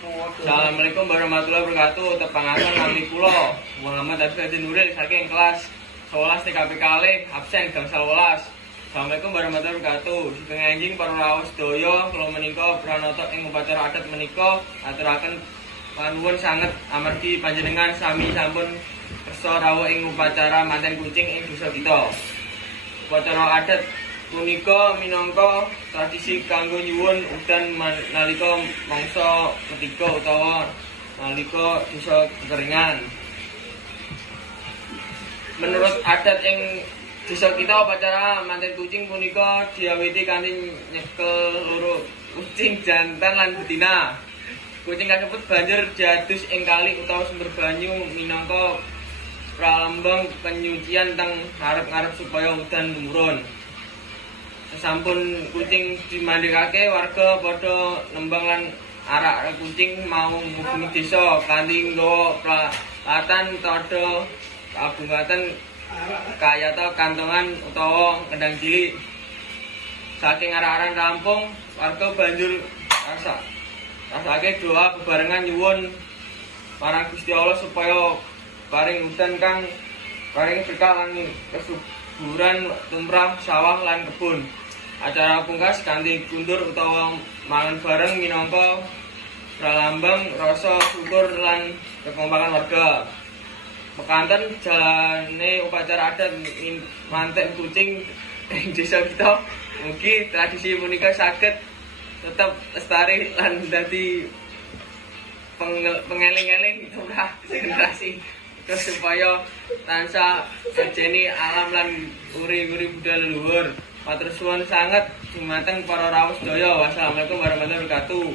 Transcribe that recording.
Assalamualaikum warahmatullahi wabarakatuh. Tepangaken nami kula Muhammad Abdul Nuril saking kelas 11 TKP kalih absen gangsal 11. Assalamualaikum warahmatullahi wabarakatuh. Sugeng enjing para rawuh sedaya, kula menika pranata ing upacara adat menika aturaken panuwun sanget amargi panjenengan sami sampun kersa rawuh ing upacara manten kucing ing desa kita. Upacara adat punika minangka tradisi kanggo nyuwun udan nalika mangsa ketiga utawa nalika desa kekeringan. Menurut adat ing desa kita, upacara manten kucing punika diawiti kanthi nyekel loro kucing jantan lan betina. Kucing kasebut banjur diadus ing kali utawa sumber banyu minangka pralambang penyucian teng ngarep-ngarep supaya udan tumurun. Sampun kucing dimandhekake, warga padha nembang lan arak kucing mau ngubengi desa kanthi nggawa peralatan tada kabungatan kayata kantongan utawa kendang cilik. Saking arak-aran rampung, warga banjur rasake doa bebarengan nyuwun marang Gusti Allah supaya paring udan kang paring berkah lan kesuburan tumrap sawah lan kebun. Acara pungkas kanthi kundur utawa mangan bareng minangka pralambang rasa syukur lan kekompakan warga. Mekanten jalane upacara adat manten kucing ing desa kita, mugi tradisi punika saged tetep lestari lan dadi pengeling-eling tumrap generasi terus supaya tansah sajeni alam lan uri-uri budaya leluhur. Matur suwun sanget dumateng para rawuh sedaya. Wassalamualaikum warahmatullahi wabarakatuh.